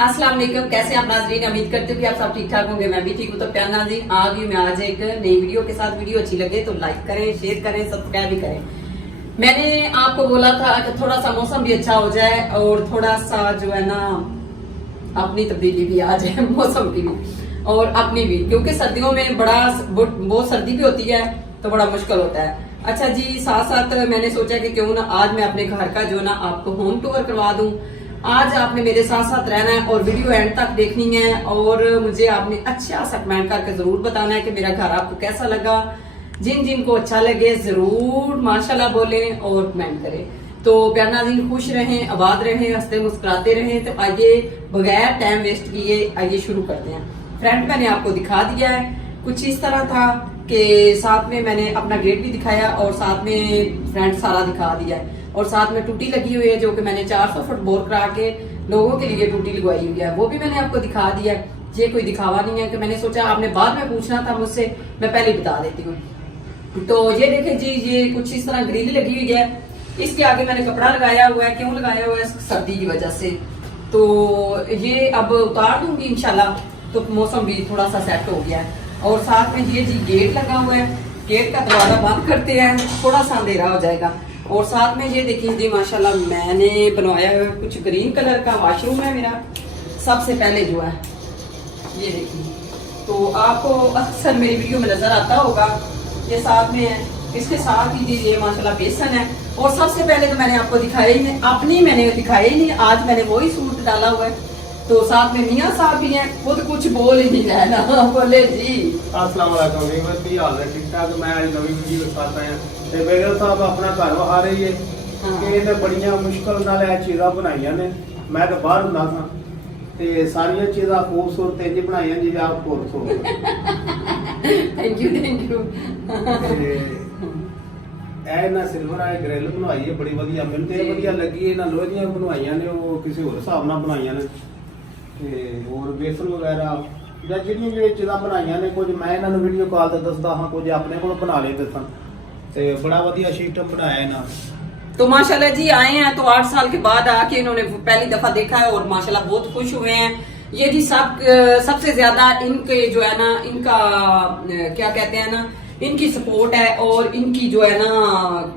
अस्सलाम वालेकुम, कैसे आप नाज़रीन? उम्मीद करती हूँ कि आप सब ठीक ठाक होंगे। मैं भी ठीक हूँ। तो प्यार नाज़रीन, आ गई मैं आज एक नई वीडियो के साथ। वीडियो अच्छी लगे तो लाइक करें, शेयर करें, सब्सक्राइब भी करें। मैंने आपको बोला था कि थोड़ा सा मौसम भी अच्छा हो जाए और थोड़ा सा जो है ना अपनी तब्दीली भी आ जाए मौसम की भी और अपनी भी, क्योंकि सर्दियों में बहुत सर्दी भी होती है तो बड़ा मुश्किल होता है। अच्छा जी, साथ साथ मैंने सोचा कि क्यों ना आज मैं अपने घर का जो ना आपको होम टूर करवा दूं। आज आपने मेरे साथ साथ रहना है और वीडियो एंड तक देखनी है और मुझे आपने अच्छा सा कमेंट करके जरूर बताना है कि मेरा घर आपको कैसा लगा। जिन जिन को अच्छा लगे जरूर माशाल्लाह बोलें और कमेंट करें। तो प्यार नाज़रीन, खुश रहें, आबाद रहें, हंसते मुस्कुराते रहें। तो आइए बगैर टाइम वेस्ट किए आइए शुरू करते हैं। फ्रंट मैंने आपको दिखा दिया है, कुछ इस तरह था कि साथ में मैंने अपना गेट भी दिखाया और साथ में फ्रंट सारा दिखा दिया है और साथ में टूटी लगी हुई है जो कि मैंने 400 फुट बोर करा के लोगों के लिए टूटी लगवाई हुई है, वो भी मैंने आपको दिखा दिया है। ये कोई दिखावा नहीं है कि मैंने सोचा आपने बाद में पूछना था मुझसे, मैं पहले बता देती हूँ। तो ये देखें जी, ये कुछ इस तरह ग्रिल लगी हुई है। इसके आगे मैंने कपड़ा लगाया हुआ है। क्यों लगाया हुआ है? सर्दी की वजह से। तो ये अब उतार दूंगी इंशाल्लाह, तो मौसम भी थोड़ा सा सेट हो गया है। और साथ में ये जी गेट लगा हुआ है, गेट का दरवाजा बंद करते हैं, थोड़ा सा अंधेरा हो जाएगा। और साथ में ये देखिए जी माशाल्लाह मैंने बनवाया हुआ कुछ ग्रीन कलर का वॉशरूम है मेरा सबसे पहले जो है, ये देखिए। तो आपको अक्सर मेरी वीडियो में नजर आता होगा, ये साथ में है। इसके साथ ही ये माशाल्लाह बेसन है। और सबसे पहले तो मैंने आपको दिखाया ही नहीं, अपनी मैंने दिखाया ही नहीं, आज मैंने वही सूट डाला हुआ है। तो साथ में मियाँ साहब भी हैं, वो तो कुछ बोल ही नहीं रहे ना। बोले जी अस्सलाम वालेकुम, की हाल है? ठीक ठाक। मैं आज नवी वीडियो के साथ आया ते बेगम साहब अपना घर वहा रही है कि इन्हें बड़ियां मुश्किल नाल ये चीज़ां बनाइयां ने। मैं तो बाहर हुंदा सा ते सारियां चीज़ां खूबसूरत इंज बनाइयां जिवें आप खूबसूरत। Thank you thank you. इन्हें सिल्वर आई ग्रिल बनवाई है, बड़ी वधिया मैनूं ते वधिया लगी। इन्हें लोहे दियां बनवाइयां ने, वो किसी होर हिसाब नाल बनाइयां ने ते होर बेसन वगैरह ਜਾਂ ਜਿਹੜੀਆਂ ਵੀ ਚੀਜ਼ਾਂ ਬਣਾਈਆਂ ਨੇ, ਕੁਝ ਮੈਂ ਇਹਨਾਂ ਨੂੰ ਵੀਡੀਓ ਕਾਲ ਤੇ ਦੱਸਦਾ ਹਾਂ, ਕੁਝ ਆਪਣੇ ਕੋਲ ਬਣਾ ਲਏ ਦੱਸਣ ਤੇ बड़ा ਵਧੀਆ सिस्टम बनाया है ना। तो माशाल्लाह जी आए हैं तो 8 साल के बाद आके इन्होंने पहली दफा देखा है और माशाल्लाह बहुत खुश हुए हैं। ये जी सबसे ज्यादा इनके जो है ना, इनका क्या कहते हैं ना, इनकी सपोर्ट है और इनकी जो है ना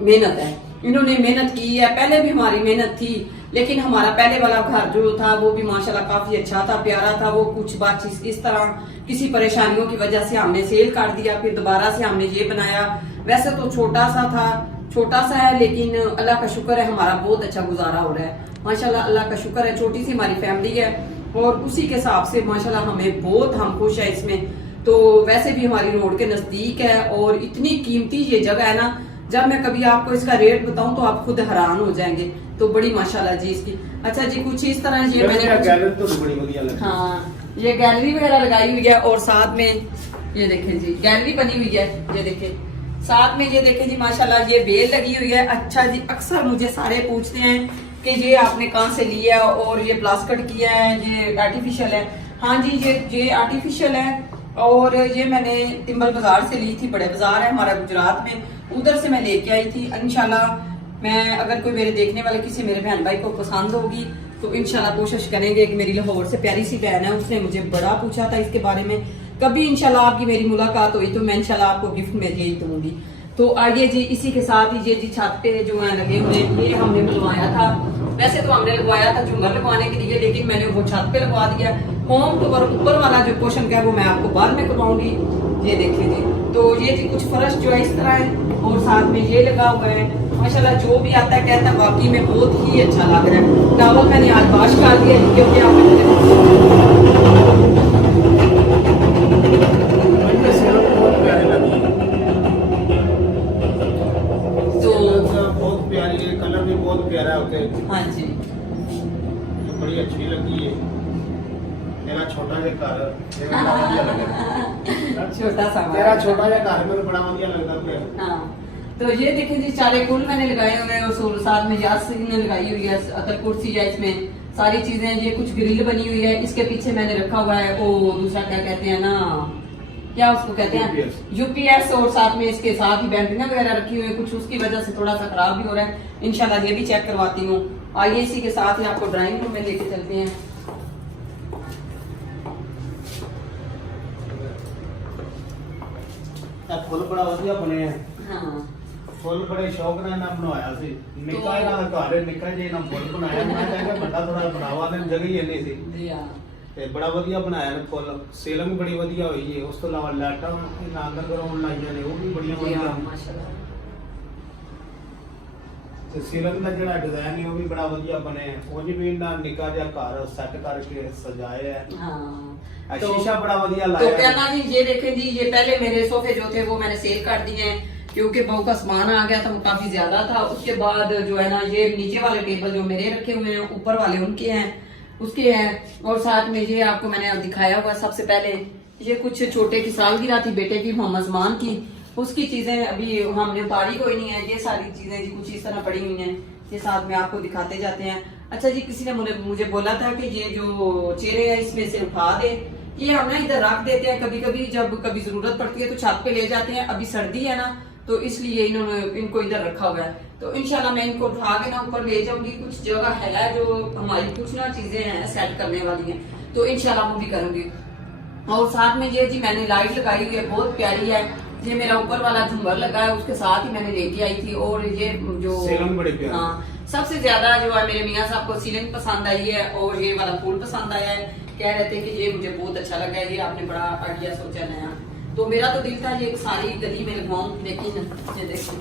मेहनत है। इन्होंने मेहनत की है, पहले भी हमारी मेहनत थी, लेकिन हमारा पहले वाला घर जो था वो भी माशाल्लाह काफी अच्छा था, प्यारा था। वो कुछ बात इस तरह किसी परेशानियों की वजह से हमने सेल कर दिया, फिर दोबारा से हमने ये बनाया। वैसे तो छोटा सा था, छोटा सा है, लेकिन अल्लाह का शुक्र है हमारा बहुत अच्छा गुजारा हो रहा है माशाल्लाह। अल्लाह का शुक्र है, छोटी सी हमारी फैमिली है और उसी के हिसाब से माशाल्लाह हम खुश है इसमें। तो वैसे भी हमारी रोड के नजदीक है और इतनी कीमती ये जगह है ना, जब मैं कभी आपको इसका रेट बताऊं तो आप खुद हैरान हो जाएंगे। तो बड़ी माशाल्लाह जी इसकी। अच्छा जी, कुछ इस तरह ये मैंने गैलरी तो बड़ी बढ़िया लगी। हाँ, ये गैलरी वगैरह लगाई हुई है और साथ में ये देखें जी गैलरी बनी हुई है। ये देखें साथ में, ये देखें जी माशाल्लाह ये बेल लगी हुई है। अच्छा जी, अक्सर मुझे सारे पूछते हैं कि ये आपने कहाँ से लिया और ये प्लास्टिक किया है, ये आर्टिफिशियल है। हाँ जी, ये आर्टिफिशियल है और ये मैंने तिम्बल बाजार से ली थी। बड़े बाजार है हमारा गुजरात में, उधर से मैं लेके आई थी। इंशाल्लाह मैं, अगर कोई मेरे देखने वाले किसी मेरे बहन भाई को पसंद होगी तो इंशाल्लाह कोशिश करेंगे। कि मेरी लाहौर से प्यारी सी बहन है, उसने मुझे बड़ा पूछा था इसके बारे में। कभी इंशाल्लाह आपकी मेरी मुलाकात हुई तो मैं इंशाल्लाह आपको गिफ्ट में यही दूंगी। तो आइए जी, इसी के साथ ही ये जी छत पे जो है लगे हुए, ये हमने लगवाया था। वैसे तो हमने लगवाया था झूमर लगवाने के लिए, लेकिन मैंने वो छत पे लगवा दिया। होम टूर ऊपर वाला जो पोर्शन का है वो मैं आपको बाद में करवाऊंगी। ये देखिए जी, तो ये जी कुछ फर्श जो है इस तरह है और साथ में ये लगा हुआ है। माशाल्लाह जो भी आता है कहता है वाकई में बहुत ही अच्छा लग रहा है। टावल मैंने आज वॉश कर दिया क्योंकि बहुत प्यारी है, कलर भी बहुत प्यारा होता है। हाँ जी, बड़ी अच्छी लगी है। मेरा छोटा सा घर बड़ा बढ़िया लगा। छोटा सा मेरा छोटा सा घर में बड़ा बढ़िया लगता है। हाँ, तो ये देखें जी चारे कुल मैंने लगाए हुए हैं और साथ में यासीन ने लगाई हुई है। अतर कुर्सी है इसमें सारी चीजें, ये कुछ ग्रिल बनी हुई है, इसके पीछे मैंने रखा हुआ है वो दूसरा क्या कहते हैं ना, क्या उसको कहते हैं, यूपीएस, और साथ में इसके साथ ही बैटरियां वगैरह रखी हुई है, कुछ उसकी वजह से थोड़ा सा खराब भी हो रहा है। इंशाल्लाह ये भी चेक करवाती हूँ। आइए इसी के साथ ही आपको ड्राइंग रूम में लेके चलते हैं। फुल बड़ा वधिया बने हैं। हाँ फुल बड़े शौक ਨਾਲ ਨਾ ਬਣਾਇਆ ਸੀ। ਨਿੱਕਾ ਇਹਨਾਂ ਦਾ ਘਰ ਹੈ, ਨਿੱਕਾ ਜਿਹਾ ਇਹਨਾਂ ਫੁੱਲ ਬਣਾਇਆ। ਮੈਂ ਕਹਿੰਦਾ ਵੱਡਾ ਥੋੜਾ ਬਣਾਵਾ ਨੇ, ਜਗ੍ਹਾ ਹੀ ਇੰਨੀ ਸੀ जी हाँ। ਤੇ ਬੜਾ ਵਧੀਆ ਬਣਾਇਆ ਨੇ ਫੁੱਲ। ਸੇਲਿੰਗ ਬੜੀ ਵਧੀਆ ਹੋਈ ਹੈ। ਉਸ ਤੋਂ ਇਲਾਵਾ ਲਾਈਟਾਂ ਇਹਨਾਂ ਅੰਡਰਗਰਾਉਂਡ ਲਾਈਆਂ ਨੇ, ਉਹ ਵੀ ਬੜੀਆਂ जी ਵਧੀਆ। हाँ, माशाल्लाह। ਤੇ ਸੇਲਿੰਗ ਦਾ ਜਿਹੜਾ ਡਿਜ਼ਾਈਨ ਹੈ ਉਹ ਵੀ ਬੜਾ ਵਧੀਆ ਬਣਿਆ। ਉਹ ਵੀ ਇਹਨਾਂ ਨਿੱਕਾ ਜਿਹਾ ਘਰ ਸੈੱਟ ਕਰਕੇ ਸਜਾਇਆ ਹੈ। हाँ तो, शीशा बड़ा बढ़िया तो लाया कहना जी, ये देखें जी, ये पहले मेरे सोफे जो थे वो मैंने सेल कर दिए हैं क्योंकि बहू का सामान आ गया था, वो काफी ज्यादा था। उसके बाद जो है ना, ये नीचे वाले टेबल जो मेरे रखे हुए हैं, ऊपर वाले उनके हैं, उसके हैं। और साथ में ये आपको मैंने दिखाया हुआ, सबसे पहले ये कुछ छोटे की सालगिरह थी बेटे की, मोहम्मद ज़मान की, उसकी चीजें अभी हमने उतारी कोई नहीं है। ये सारी चीजें जी कुछ इस तरह पड़ी हुई हैं, ये साथ में आपको दिखाते जाते हैं। अच्छा जी, किसी ने मुझे बोला था कि ये जो चेहरे हैं इसमें से उठा दे, ये हम ना इधर रख देते हैं, कभी कभी जब कभी जरूरत पड़ती है तो छत पे ले जाते हैं। अभी सर्दी है ना, तो इसलिए इन्होंने इनको इधर रखा हुआ है। तो इंशाल्लाह मैं इनको उठा के ना ऊपर ले जाऊंगी। कुछ जगह है जो हमारी कुछ ना चीजें हैं सेट करने वाली हैं, तो इंशाल्लाह वो भी करूंगी। और साथ में ये जी मैंने लाइट लगाई हुई है, बहुत प्यारी है। ये मेरा ऊपर वाला झुमर लगा है, उसके साथ ही मैंने लेके आई थी। और ये जो सीलिंग बड़ी प्यारी। हाँ, सबसे ज्यादा जो है मेरे मियाँ साहब को सीलिंग पसंद आई है और ये वाला फूल पसंद आया है। कह रहे थे कि ये मुझे बहुत अच्छा लगा है, ये आपने बड़ा आइडिया सोचा नया। तो मेरा तो दिल था ये सारी गली में लगवाऊं, लेकिन ये देखिए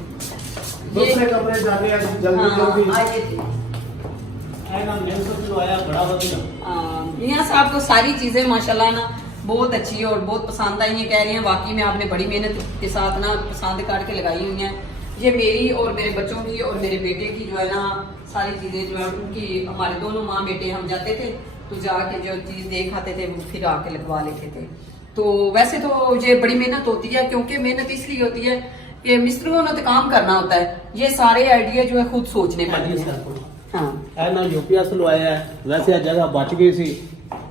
दूसरे कमरे जाने आज जल्दी जल्दी आइए जी। ना मेरे से जो आया बड़ा बढ़िया। मियाँ साहब को सारी चीजें माशाल्लाह ना बहुत अच्छी और बहुत पसंद आई हैं। कह रहे हैं वाकई में आपने बड़ी मेहनत के साथ ना पसंद काट के लगाई हुई हैं। ये मेरी और मेरे बच्चों की और मेरे बेटे की जो है ना सारी चीजें जो है उनकी, हमारे दोनों माँ बेटे हम जाते थे तो जाके जो चीज देख आते थे वो फिर आके लगवा लेते थे। तो वैसे तो ये बड़ी मेहनत होती है, क्योंकि मेहनत इसलिए होती है कि मिस्त्रियों ने तो काम करना होता है, ये सारे आइडिया जो है खुद सोचने पड़ते हैं। हाँ ਇਹਨਾਂ यूपीएस ਲਵਾਇਆ ਵੈਸੇ ਆ ਜਗ੍ਹਾ ਬਚ ਗਈ ਸੀ।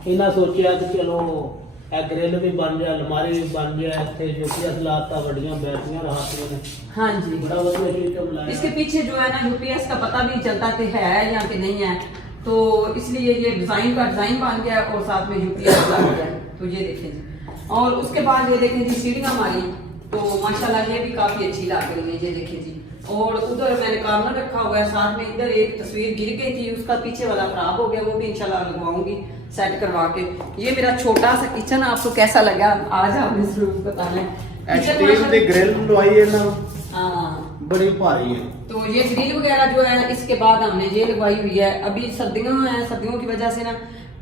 ਇਹਨਾਂ ਸੋਚਿਆ ਕਿ ਚਲੋ ਇਹ ਗ੍ਰਿਲ ਵੀ ਬਣ ਜਾ, ਅਲਮਾਰੀ ਵੀ ਬਣ ਜਾ, ਇੱਥੇ यूपीएस ਲਾਤਾ, ਵੱਡੀਆਂ ਬੈਟਰੀਆਂ ਰਹਾਤੀਆਂ ਨੇ। हाँ जी, बड़ा ਵਧੀਆ सिस्टम लाया। इसके पीछे जो है ना यूपीएस का पता नहीं चलता कि है या कि नहीं है, तो इसलिए ये डिजाइन का डिजाइन बन गया और साथ में यूपीएस लग गया। तो ये देखें जी, और उसके बाद ये देखें जी सीढ़ियां हमारी, तो माशाल्लाह ये भी काफी अच्छी लग रही है। ये देखें जी, और उधर मैंने कार्नर रखा हुआ है, साथ में इधर एक तस्वीर गिर गई थी, उसका पीछे वाला खराब हो गया, वो भी इंशाल्लाह लगवाऊंगी सेट करवा के। ये मेरा छोटा सा किचन आपको कैसा लगा आज आपने जरूर बताना है। स्टील की ग्रिल लवाई है ना, हाँ बड़ी भारी है। तो ये ग्रिल वगैरह जो है इसके बाद हमने ये लगवाई हुई है। अभी सर्दियां हैं, सर्दियों की वजह से ना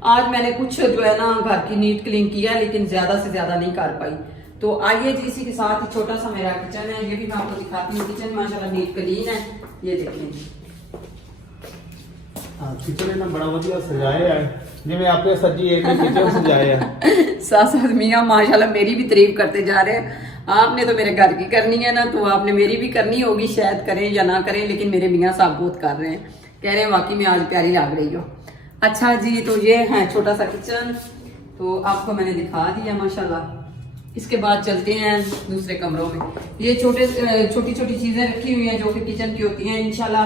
आज मैंने कुछ जो है ना घर की नीट क्लीन किया, लेकिन ज्यादा से ज्यादा नहीं कर पाई। तो आइए जी, इसी के साथ छोटा सा मेरा किचन है, ये भी मैं आपको दिखाती हूँ। किचन माशाल्लाह नीट क्लीन है, ये देखिए। हाँ, किचन ने बड़ा बढ़िया सजाया है, जिਵੇਂ आपने सजी एक किचन सजाया है। सास मियाँ माशाल्लाह मेरी भी तारीफ करते जा रहे हैं। आपने तो मेरे घर की करनी है ना, तो आपने मेरी भी करनी होगी, शायद करें या ना करें, लेकिन मेरे मियाँ साहब बहुत कर रहे हैं, कह रहे हैं वाकई में आज प्यारी लग रही हो। अच्छा जी, तो ये है छोटा सा किचन, तो आपको मैंने दिखा दिया माशाल्लाह। इसके बाद चलते हैं दूसरे कमरों में। ये छोटी छोटी चीजें रखी हुई हैं जो कि किचन की होती हैं। इंशाल्लाह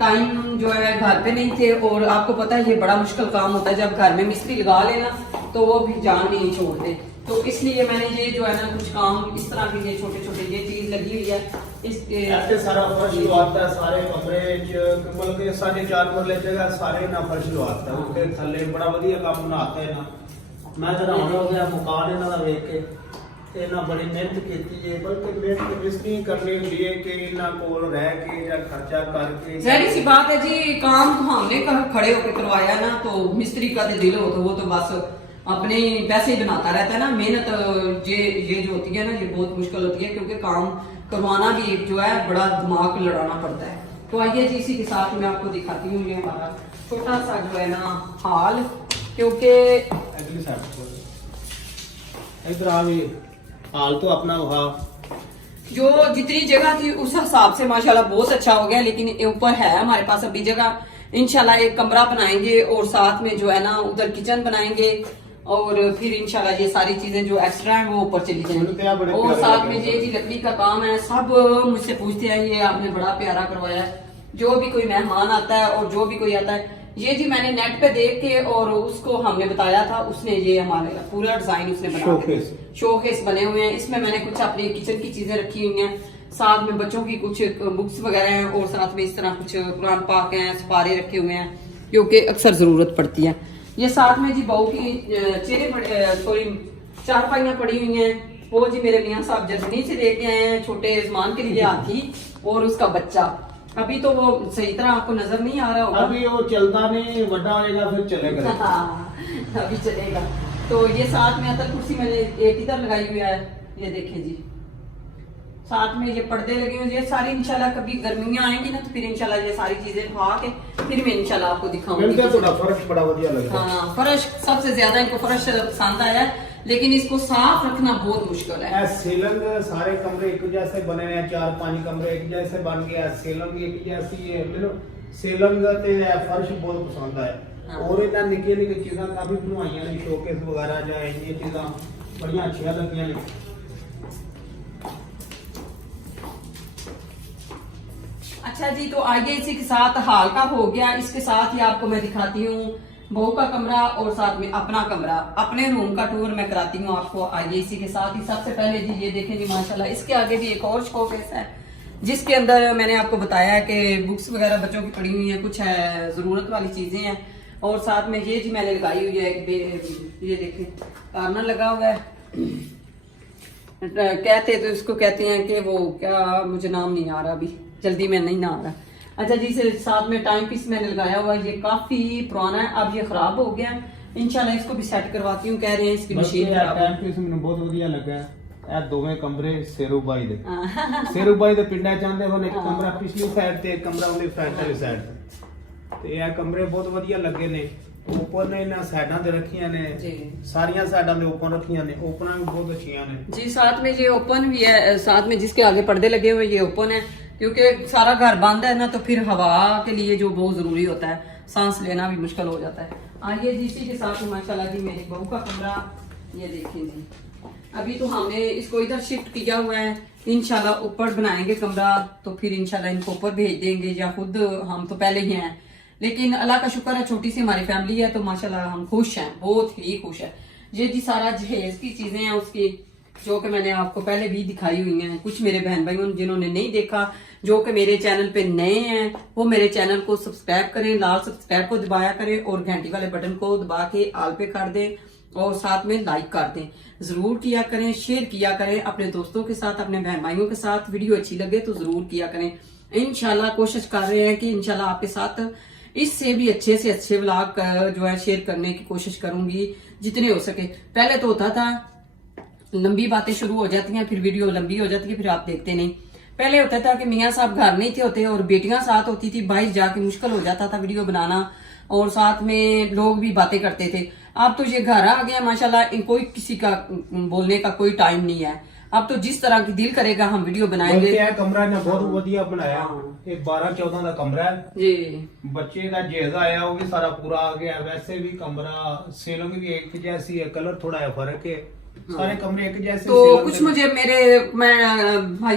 टाइम जो है घर पे नहीं थे, और आपको पता है ये बड़ा मुश्किल काम होता है जब घर में मिस्त्री लगा लेना तो वो भी जान भी नहीं छोड़ते। तो इसलिए मैंने ये जो है ना कुछ काम इस तरह के ये छोटे ये चीज लगी हुई है। इसके ऐसे सारा फर्श लवाता है, सारे कमरे मतलब के 4.5 मरले जगह सारे ना फर्श लवाता है, उसके थल्ले बड़ा बढ़िया काम बनाता है ना। मैं तो हैरान हो गया मकान इन्हां दा देख के, इन्हां बड़ी मेहनत की है, बल्कि मेहनत मिस्त्री करनी होती है कि इन्हां कोल रह के या खर्चा करके। जाहिर सी बात है जी, काम तो हमने खड़े होकर करवाया ना, तो मिस्त्री का तो दिल हो तो वो तो बस अपने पैसे ही बनाता रहता है ना। मेहनत ये जो होती है ना, ये बहुत मुश्किल होती है, क्योंकि काम करवाना भी जो है बड़ा दिमाग लड़ाना पड़ता है। तो आइए जी, इसी के साथ मैं आपको दिखाती हूँ ये हमारा छोटा सा जो है ना हॉल, क्योंकि अगली साइड इधर आ भी हाल तो अपना वहा जो जितनी जगह थी उस हिसाब से माशाल्लाह बहुत अच्छा हो गया, लेकिन ऊपर है हमारे पास अभी जगह, इंशाल्लाह एक कमरा बनाएंगे और साथ में जो है ना उधर किचन बनाएंगे और फिर इंशाल्लाह ये सारी चीजें जो एक्स्ट्रा है वो ऊपर चली जाएंगी। और साथ में ये जी लकड़ी का काम है, सब मुझसे पूछते हैं ये आपने बड़ा प्यारा करवाया है। जो भी कोई मेहमान आता है और जो भी कोई आता है, ये जी मैंने नेट पे देख के और उसको हमने बताया था, उसने ये हमारे पूरा डिजाइन उसने बना के शोकेस बने हुए हैं। इसमें मैंने कुछ अपनी किचन की चीजें रखी हुई हैं, साथ में बच्चों की कुछ बुक्स वगैरह हैं और साथ में इस तरह कुछ कुरान पाक हैं, सिपारे रखे हुए हैं क्योंकि अक्सर जरूरत पड़ती है। ये साथ में जी बहू की सॉरी चारपाइयां पड़ी हुई हैं, वो जी मेरे मियाँ साहब जर्मनी से लेके आए हैं छोटे उस्मान के लिए हाथी और उसका बच्चा। अभी तो वो सही तरह आपको नजर नहीं आ रहा होगा, अभी वो चलता नहीं, बड़ा होएगा फिर चलेगा। हाँ, अभी चलेगा। तो ये साथ में अतर कुर्सी मैंने एक इधर लगाई हुई है, ये देखें जी। साथ में ये पर्दे लगे हुए, ये सारी इंशाल्लाह कभी गर्मियां आएंगी ना तो फिर इंशाल्लाह ये सारी चीजें उठा के फिर मैं इंशाल्लाह आपको दिखाऊंगी। फर्श बड़ा बढ़िया लगा। हाँ, फर्श सबसे ज्यादा इनको फर्श पसंद आया, लेकिन इसको साफ रखना बहुत मुश्किल है। सीलिंग सारे कमरे एक जैसे बने हैं, 4-5 कमरे एक जैसे बन गया, सीलिंग एक जैसी है। मेरे सीलिंग ते फर्श बहुत पसंद आया। हाँ। और इन्हें निक्की निक्की चीज़ां काफी बनवाइयां ने, शोकेस वगैरह जाए ये चीज़ां बड़ियां अच्छियां लगियां ने। अच्छा जी, तो आगे इसी के साथ हाल का हो गया, इसके साथ ही आपको मैं दिखाती हूँ बहू का कमरा और साथ में अपना कमरा, अपने रूम का टूर मैं कराती हूँ आपको। आइए इसी के साथ ही सबसे पहले जी ये देखें जी माशाल्लाह, इसके आगे भी एक और शोकेस है जिसके अंदर मैंने आपको बताया है कि बुक्स वगैरह बच्चों की पड़ी हुई हैं, कुछ है जरूरत वाली चीजें हैं। और साथ में ये जी मैंने लगाई हुई है ये देखें कार्नर लगा हुआ है, कहते तो इसको कहते हैं कि वो क्या, मुझे नाम नहीं आ रहा अभी, जल्दी में नहीं ना आ रहा। अच्छा जी, से साथ में टाइम पीस मैंने लगाया हुआ है, ये काफी पुराना है, अब ये खराब हो गया। इंशाल्लाह इसको भी सेट करवाती हूँ, कह रहे हैं इसकी मशीन टाइम पीस मैंने बहुत ਵਧੀਆ ਲੱਗਾ ਇਹ ਦੋਵੇਂ ਕਮਰੇ ਸੇਰੂ ਬਾਈ ਦੇ ਸੇਰੂ ਬਾਈ ਦੇ ਪਿੰਡਾਂ ਚਾਹੁੰਦੇ ਹੋਣ ਇੱਕ ਕਮਰਾ ਪਿਛਲੀ ਸਾਈਡ ਤੇ ਇੱਕ ਕਮਰਾ ਉਹਨੇ ਫਰੰਟ ਵਾਲੀ ਸਾਈਡ ਤੇ ਇਹ ਕਮਰੇ ਬਹੁਤ ਵਧੀਆ ਲੱਗੇ ਨੇ। ऊपर ने ना साइडां ते रखियां ने जी, सारियां साइडां दे ओपन रखियां ने, ओपनां भी बहुत अच्छियां ने जी। साथ में ये ओपन भी है, साथ में जिसके आगे पर्दे लगे हुए ये ओपन है क्योंकि सारा घर बंद है ना, तो फिर हवा के लिए जो बहुत जरूरी होता है, सांस लेना भी मुश्किल हो जाता है। आइए जी, इसी के साथ माशाल्लाह जी मेरी बहू का कमरा ये देखें जी। अभी तो हमने इसको इधर शिफ्ट किया हुआ है, इंशाल्लाह ऊपर बनाएंगे कमरा तो फिर इंशाल्लाह इनको ऊपर भेज देंगे या खुद हम तो पहले ही हैं, लेकिन अल्लाह का शुक्र है छोटी सी हमारी फैमिली है तो माशाल्लाह हम खुश हैं, बहुत ही खुश है। ये जी सारा जहेज की चीजें हैं उसकी, जो कि मैंने आपको पहले भी दिखाई हुई हैं। कुछ मेरे बहन भाइयों जिन्होंने नहीं देखा, जो कि मेरे चैनल पे नए हैं, वो मेरे चैनल को सब्सक्राइब करें, लाल सब्सक्राइब को दबाया करें और घंटी वाले बटन को दबा के आल पे कर दें और साथ में लाइक कर दें, जरूर किया करें, शेयर किया करें अपने दोस्तों के साथ, अपने बहन भाइयों के साथ। वीडियो अच्छी लगे तो जरूर किया करें। इंशाल्लाह कोशिश कर रहे हैं कि इंशाल्लाह आपके साथ इससे भी अच्छे से अच्छे व्लॉग जो है शेयर करने की कोशिश करूंगी जितने हो सके। पहले तो होता था लंबी बातें शुरू हो जाती हैं, फिर वीडियो लंबी हो जाती है, फिर आप देखते नहीं। पहले होता था कि मियाँ साहब घर नहीं थे होते और बेटियां साथ होती थी, बाहर जाके मुश्किल हो जाता था वीडियो बनाना और साथ में लोग भी बातें करते थे। अब तो ये घर आ गया माशाल्लाह, कोई किसी का बोलने का कोई टाइम नहीं है। अब तो जिस तरह की दिल करेगा हम वीडियो बनाएंगे। कमरा ने बहुत बढ़िया बनाया, एक 12-14 का कमरा है जी। बच्चे का जेजा आया वो भी सारा पूरा आ गया। वैसे भी कमरा सीलिंग भी एक जैसी है, कलर थोड़ा है फर्क है, सारे कमरे एक जैसे। तो कुछ मुझे मैं भाई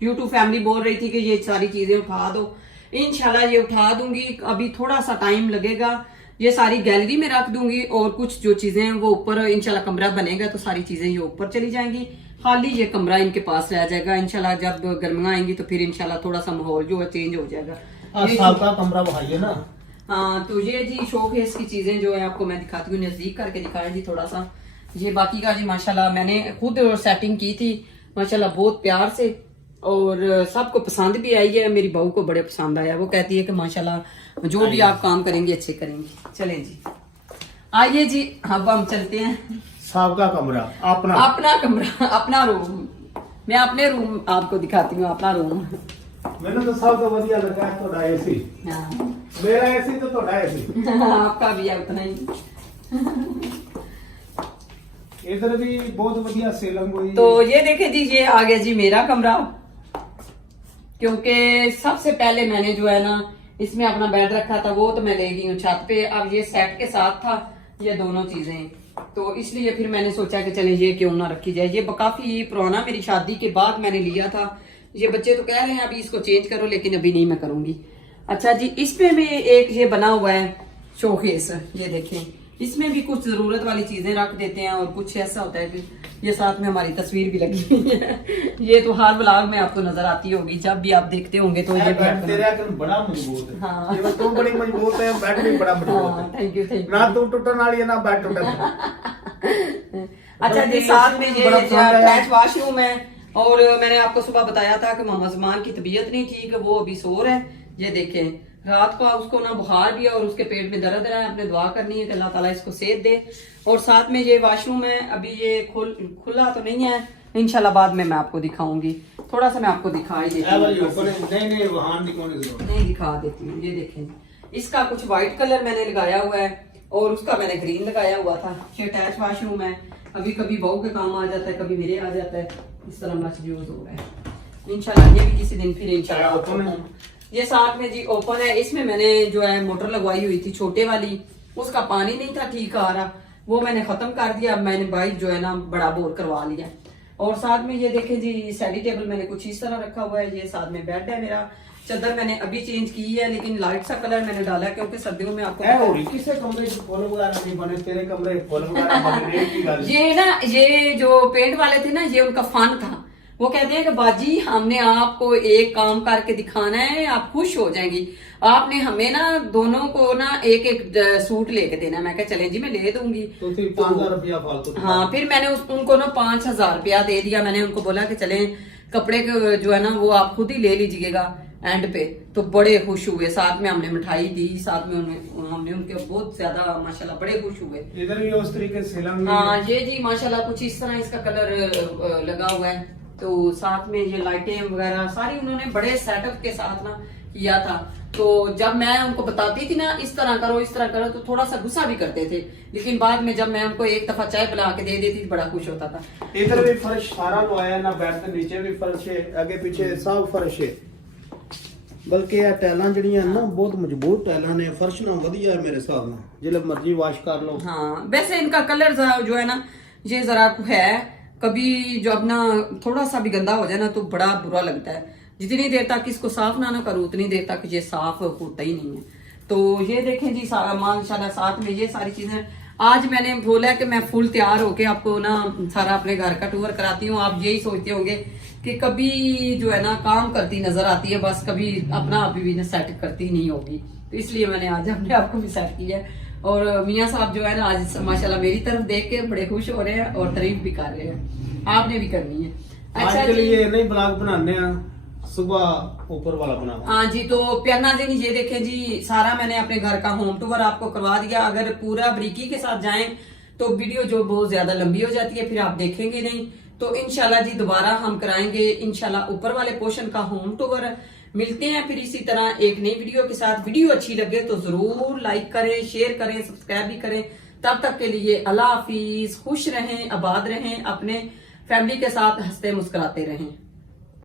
यूट्यूब फैमिली बोल रही थी कि ये सारी चीजें उठा दो, इंशाल्लाह ये उठा दूंगी। अभी थोड़ा सा टाइम लगेगा, ये सारी गैलरी में रख दूंगी और कुछ जो चीजें हैं वो ऊपर इंशाल्लाह कमरा बनेगा तो सारी चीजें ये ऊपर चली जाएंगी, खाली ये कमरा इनके पास रह जाएगा। इंशाल्लाह जब गर्मियां आएंगी तो फिर इंशाल्लाह थोड़ा सा माहौल जो है चेंज हो जाएगा। का कमरा भाई है ना। हाँ, तो ये जी शोकेस की चीजें जो है आपको मैं दिखाती हूँ, नजदीक करके दिखाया जी थोड़ा सा। ये बाकी का जी माशाल्लाह मैंने खुद सेटिंग की थी माशाल्लाह बहुत प्यार से और सबको पसंद भी आई है। मेरी बहू को बड़े पसंद आया, वो कहती है कि माशाल्लाह जो भी आप काम करेंगे अच्छे करेंगे। चलें जी, आइए जी अब हम चलते हैं। सबका कमरा अपना कमरा, अपना रूम। मैं अपने रूम आपको दिखाती हूँ, अपना रूम। मैंने तो सबको बढ़िया लगा थोड़ा एसी। हाँ, मेरा एसी तो थोड़ा एसी आपका भी है उतना ही। इधर भी बहुत बढ़िया सीलिंग हुई। तो ये देखे जी, ये आ गया जी मेरा कमरा, क्योंकि सबसे पहले मैंने जो है ना इसमें अपना बेड रखा था, वो तो मैं ले गई हूँ छत पे। अब ये सेट के साथ था ये दोनों चीजें, तो इसलिए फिर मैंने सोचा कि चले ये क्यों ना रखी जाए। ये काफी पुराना, मेरी शादी के बाद मैंने लिया था। ये बच्चे तो कह रहे हैं अभी इसको चेंज करो, लेकिन अभी नहीं मैं करूंगी। अच्छा जी, इसमें में एक ये बना हुआ है शोकेस, ये देखें, इसमें भी कुछ जरूरत वाली चीजें रख देते हैं और कुछ ऐसा होता है कि ये साथ में हमारी तस्वीर भी लगी हुई है। ये तो हर व्लॉग में आपको नजर आती होगी, जब भी आप देखते होंगे तो ये बेड तेरा बड़ा मजबूत है। हाँ। ये तो बड़ी मजबूत है, बेड भी बड़ा मजबूत है। थैंक यू ना तू टूटने वाली है ना बेड टूटने। अच्छा जी, साथ में ये अटैच वॉशरूम है। और मैंने आपको सुबह बताया था कि मोहम्मद जमान की तबीयत नहीं ठीक, वो अभी सो रहा है। ये देखें, रात को उसको ना बुखार भी है और उसके पेट में दर्द है। आपने दुआ करनी है कि अल्लाह ताला इसको सेहत दे। और साथ में ये वॉशरूम है, अभी ये खुला तो नहीं है, इंशाल्लाह बाद में मैं आपको दिखाऊंगी। थोड़ा सा मैं आपको दिखा ही देती हूँ, नहीं दिखा देती हूँ। ये देखें, इसका कुछ व्हाइट कलर मैंने लगाया हुआ है और उसका मैंने ग्रीन लगाया हुआ था। ये अटैच वॉशरूम है, अभी कभी बहू के काम आ जाता है, कभी मेरे आ जाता है, इस तरह मच यूज हो रहा है। इंशाल्लाह ये भी किसी दिन फिर इंशाल्लाह। ये साथ में जी ओपन है, इसमें मैंने जो है मोटर लगवाई हुई थी छोटे वाली, उसका पानी नहीं था ठीक आ रहा, वो मैंने खत्म कर दिया। मैंने बाइक जो है ना बड़ा बोर करवा लिया। और साथ में ये देखें जी, स्टडी टेबल मैंने कुछ इस तरह रखा हुआ है। ये साथ में बेड है मेरा। चादर मैंने अभी चेंज की है, लेकिन लाइट सा कलर मैंने डाला क्योंकि सर्दियों में आपको किसे कमरे फूल वगैरह नहीं बने, तेरे कमरे फूल वगैरह बने। ये ना, ये जो पेंट वाले थे ना, ये उनका फन था। वो कहते हैं कि बाजी हमने आपको एक काम करके दिखाना है, आप खुश हो जाएंगी। आपने हमें ना दोनों को ना एक एक सूट लेके देना। मैं कहा चले जी मैं ले दूंगी। तो 5,000 रुपया फालतू। हाँ, फिर मैंने उनको ना 5,000 रुपया दे दिया। मैंने उनको बोला कि चले कपड़े जो है ना वो आप खुद ही ले लीजिएगा एंड पे। तो बड़े खुश हुए, साथ में हमने मिठाई दी, साथ में हमने उनके बहुत ज्यादा माशाल्लाह बड़े खुश हुए। इधर भी उस तरीके से हाँ, ये जी माशाल्लाह कुछ इस तरह इसका कलर लगा हुआ है। तो साथ में ये लाइटें वगैरह सारी उन्होंने बड़े सेटअप के साथ ना किया था। तो जब मैं उनको बताती थी ना इस तरह करो इस तरह करो, तो थोड़ा सा गुस्सा भी करते थे, लेकिन बाद में जब मैं उनको एक दफा चाय बना के दे देती थी बड़ा खुश होता था। इधर भी फर्श सारा लवाया ना, बेड के नीचे भी फर्श है, आगे पीछे सब फर्श है। बल्कि ਇਹ ਟੈਲਾਂ ਜਿਹੜੀਆਂ ਨਾ बहुत मजबूत ਟੈਲਾਂ ਨੇ, फर्श ना ਵਧੀਆ है मेरे हिसाब ਨਾਲ, जिले मर्जी वॉश कर लो। हाँ, वैसे इनका कलर जो है ना ये जरा है, कभी जो अपना थोड़ा सा भी गंदा हो जाए ना तो बड़ा बुरा लगता है। जितनी देर तक इसको साफ ना करो उतनी देर तक ये साफ होता ही नहीं है। तो ये देखें जी माशाल्लाह साथ में ये सारी चीजें। आज मैंने बोला कि मैं फुल तैयार होके आपको ना सारा अपने घर का टूर कराती हूँ। आप यही सोचते होंगे कि कभी जो है ना काम करती नजर आती है, बस कभी अपना आप भी सेट करती नहीं होगी। तो इसलिए मैंने आज अपने आप को भी सेट किया। और मियाँ साहब जो है ना आज माशाल्लाह मेरी तरफ देख के बड़े खुश हो रहे हैं और तारीफ भी कर रहे हैं। आपने भी करनी है। अच्छा आज के लिए नहीं ब्लॉग बनाने हैं, सुबह ऊपर वाला बना। हाँ जी, तो प्याना जी ये देखें जी, सारा मैंने अपने घर का होम टूर आपको करवा दिया। अगर पूरा बरीकी के साथ जाएं तो वीडियो जो बहुत ज्यादा लंबी हो जाती है, फिर आप देखेंगे नहीं। तो इंशाल्लाह जी दोबारा हम कराएंगे इंशाल्लाह ऊपर वाले पोर्शन का होम टूर। मिलते हैं फिर इसी तरह एक नई वीडियो के साथ। वीडियो अच्छी लगे तो जरूर लाइक करें, शेयर करें, सब्सक्राइब भी करें। तब तक के लिए अल्लाह हाफिज, खुश रहें, आबाद रहें, अपने फैमिली के साथ हंसते मुस्कुराते रहें।